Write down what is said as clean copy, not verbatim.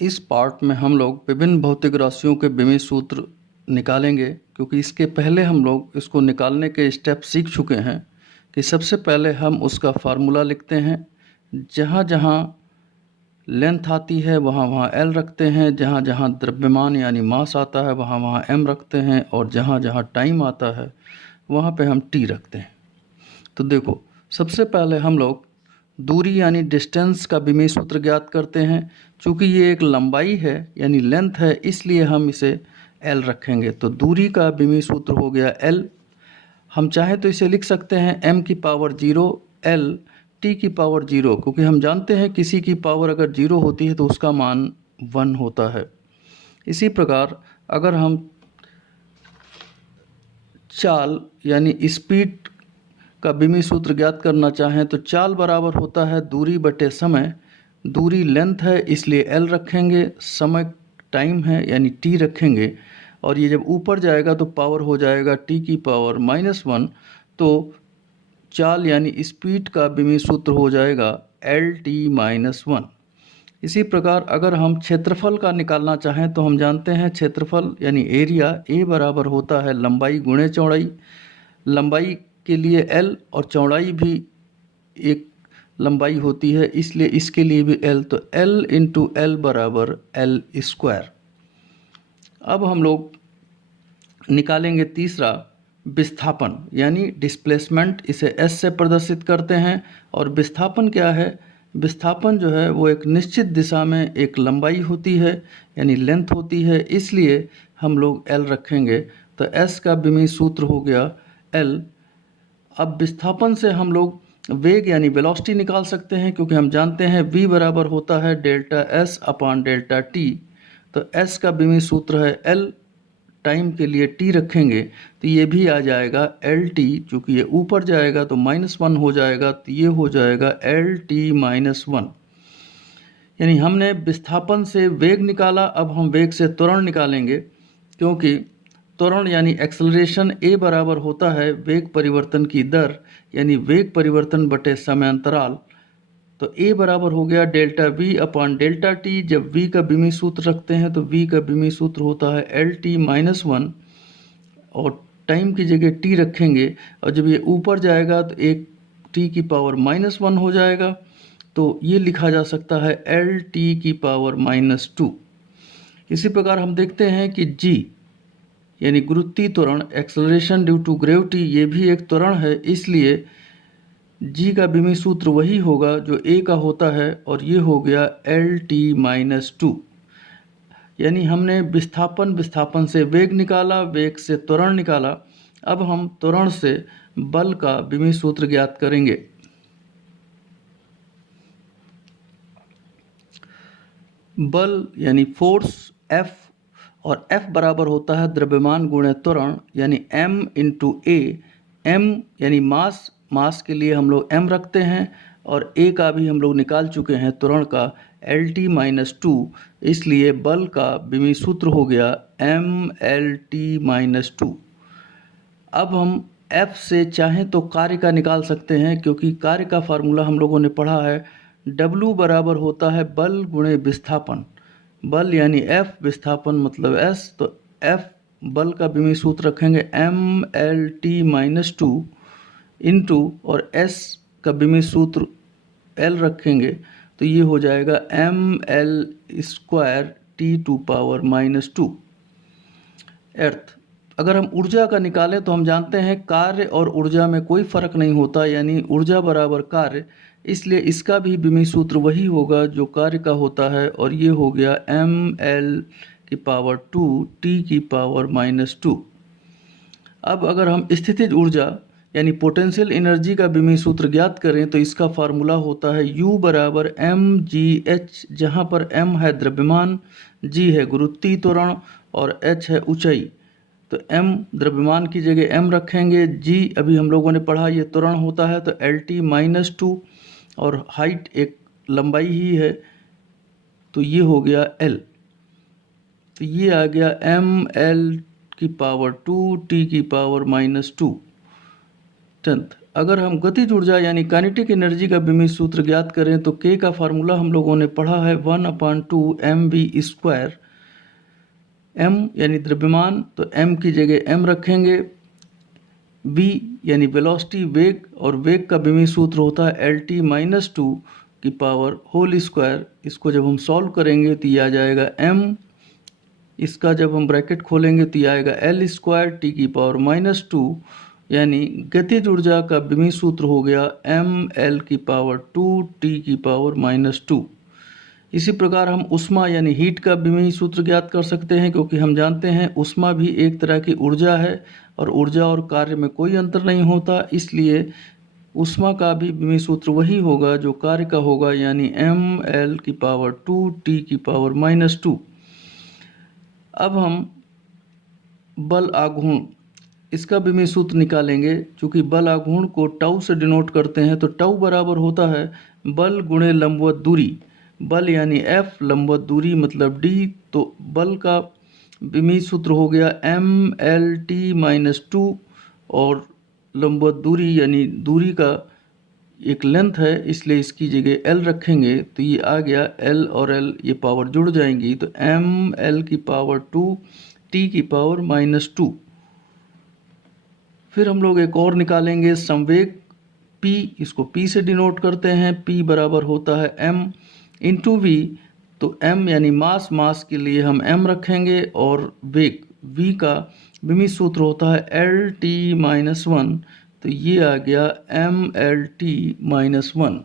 इस पार्ट में हम लोग विभिन्न भौतिक राशियों के विमीय सूत्र निकालेंगे, क्योंकि इसके पहले हम लोग इसको निकालने के स्टेप सीख चुके हैं कि सबसे पहले हम उसका फार्मूला लिखते हैं। जहाँ जहाँ लेंथ आती है वहाँ वहाँ एल रखते हैं, जहाँ जहाँ द्रव्यमान यानी मास आता है वहाँ वहाँ एम रखते हैं, और जहाँ जहाँ टाइम आता है वहाँ पे हम टी रखते हैं। तो देखो, सबसे पहले हम लोग दूरी यानी डिस्टेंस का विमीय सूत्र ज्ञात करते हैं। चूँकि ये एक लंबाई है यानी लेंथ है, इसलिए हम इसे एल रखेंगे। तो दूरी का विमीय सूत्र हो गया एल। हम चाहें तो इसे लिख सकते हैं m की पावर 0 l t की पावर 0, क्योंकि हम जानते हैं किसी की पावर अगर 0 होती है तो उसका मान 1 होता है। इसी प्रकार अगर हम चाल यानी स्पीड का विमीय सूत्र ज्ञात करना चाहें तो चाल बराबर होता है दूरी बटे समय। दूरी लेंथ है इसलिए एल रखेंगे, समय टाइम है यानी टी रखेंगे, और ये जब ऊपर जाएगा तो पावर हो जाएगा टी की पावर -1। तो चाल यानी स्पीड का विमीय सूत्र हो जाएगा एल टी -1। इसी प्रकार अगर हम क्षेत्रफल का निकालना चाहें तो हम जानते हैं क्षेत्रफल यानी एरिया ए बराबर होता है लंबाई गुणे चौड़ाई। लंबाई के लिए एल और चौड़ाई भी एक लंबाई होती है, इसलिए इसके लिए भी एल, तो एल इंटू एल बराबर एल स्क्वायर। अब हम लोग निकालेंगे तीसरा विस्थापन यानी डिस्प्लेसमेंट। इसे एस से प्रदर्शित करते हैं। और विस्थापन क्या है? विस्थापन जो है वो एक निश्चित दिशा में एक लंबाई होती है यानी लेंथ होती है, इसलिए हम लोग एल रखेंगे। तो एस का विमीय सूत्र हो गया एल। अब विस्थापन से हम लोग वेग यानी वेलोसिटी निकाल सकते हैं, क्योंकि हम जानते हैं v बराबर होता है delta S upon delta T. तो s का विमीय सूत्र है l, टाइम के लिए t रखेंगे तो ये भी आ जाएगा एल टी। चूँकि ये ऊपर जाएगा तो -1 हो जाएगा, तो ये हो जाएगा एल टी -1। यानी हमने विस्थापन से वेग निकाला, अब हम वेग से त्वरण निकालेंगे, क्योंकि त्वरण यानी एक्सेलरेशन ए बराबर होता है वेग परिवर्तन की दर यानी वेग परिवर्तन बटे समयांतराल। तो ए बराबर हो गया delta we upon delta T. जब वी का विमीय सूत्र रखते हैं तो वी का विमीय सूत्र होता है एल टी -1, और टाइम की जगह टी रखेंगे, और जब ये ऊपर जाएगा तो एक टी की पावर -1 हो जाएगा। तो ये लिखा जा सकता है एल टी की पावर -2। इसी प्रकार हम देखते हैं कि जी यानी गुरुत्वीय त्वरण एक्सेलरेशन ड्यू टू ग्रेविटी, ये भी एक त्वरण है, इसलिए जी का विमीय सूत्र वही होगा जो ए का होता है, और ये हो गया एल टी -2। यानी हमने विस्थापन से वेग निकाला, वेग से त्वरण निकाला। अब हम त्वरण से बल का विमीय सूत्र ज्ञात करेंगे। बल यानी फोर्स F, और F बराबर होता है द्रव्यमान गुणे त्वरण यानी m इंटू ए। m यानी मास के लिए हम लोग m रखते हैं, और a का भी हम लोग निकाल चुके हैं त्वरण का एल टी -2, इसलिए बल का विमीय सूत्र हो गया m एल टी -2। अब हम F से चाहें तो कार्य का निकाल सकते हैं, क्योंकि कार्य का फार्मूला हम लोगों ने पढ़ा है W बराबर होता है बल गुणे विस्थापन। बल यानी F, विस्थापन मतलब S। तो F बल का विमीय सूत्र रखेंगे m एल टी -2 इंटू, और S का विमीय सूत्र L रखेंगे तो ये हो जाएगा m L square T to power -2। अर्थ अगर हम ऊर्जा का निकालें तो हम जानते हैं कार्य और ऊर्जा में कोई फर्क नहीं होता, यानी ऊर्जा बराबर कार्य, इसलिए इसका भी विमीय सूत्र वही होगा जो कार्य का होता है, और ये हो गया m एल की पावर 2 t की पावर -2। अब अगर हम स्थितिज ऊर्जा यानी पोटेंशियल एनर्जी का विमीय सूत्र ज्ञात करें तो इसका फार्मूला होता है U बराबर mgh, जहाँ पर m है द्रव्यमान, g है गुरुत्वीय त्वरण और h है ऊंचाई। तो m द्रव्यमान की जगह m रखेंगे, g अभी हम लोगों ने पढ़ा ये त्वरण होता है, तो एल टी -2, और हाइट एक लंबाई ही है तो ये हो गया l। तो ये आ गया m l की पावर 2 t की पावर -2। 10th, अगर हम गतिज ऊर्जा यानी काइनेटिक एनर्जी का विमीय सूत्र ज्ञात करें तो k का फार्मूला हम लोगों ने पढ़ा है 1/2 mv²। m यानी द्रव्यमान, तो m की जगह m रखेंगे। v यानी वेलोसिटी वेग, और वेग का विमीय सूत्र होता है LT-2 की पावर होल स्क्वायर। इसको जब हम सॉल्व करेंगे तो ये आ जाएगा m, इसका जब हम ब्रैकेट खोलेंगे तो ये आएगा L² T⁻², यानी गतिज ऊर्जा का विमीय सूत्र हो गया mL⁻2 T⁻²। इसी प्रकार हम ऊष्मा यानी हीट का विमीय सूत्र ज्ञात कर सकते हैं, क्योंकि हम जानते हैं ऊष्मा भी एक तरह की ऊर्जा है और ऊर्जा और कार्य में कोई अंतर नहीं होता, इसलिए ऊष्मा का भी विमीय सूत्र वही होगा जो कार्य का होगा, यानी mL⁻2 T⁻²। अब हम बल आघूर्ण, इसका विमीय सूत्र निकालेंगे। चूँकि बल आघूर्ण को टाउ से डिनोट करते हैं, तो टाउ बराबर होता है बल गुणे लंबवत दूरी। बल यानी F, लंबवत दूरी मतलब D, तो बल का विमीय सूत्र हो गया mLT-2, और लंबवत दूरी यानी दूरी का एक लेंथ है, इसलिए इसकी जगह L रखेंगे, तो ये आ गया L और L, ये पावर जुड़ जाएंगी, तो mL⁻2 T⁻²। फिर हम लोग एक और निकालेंगे संवेग P, इसको P से डिनोट करते हैं। P बराबर होता है m इंटू V, तो m यानी मास के लिए हम m रखेंगे, और वेग V का विमीय सूत्र होता है LT-1, तो ये आ गया mLT-1।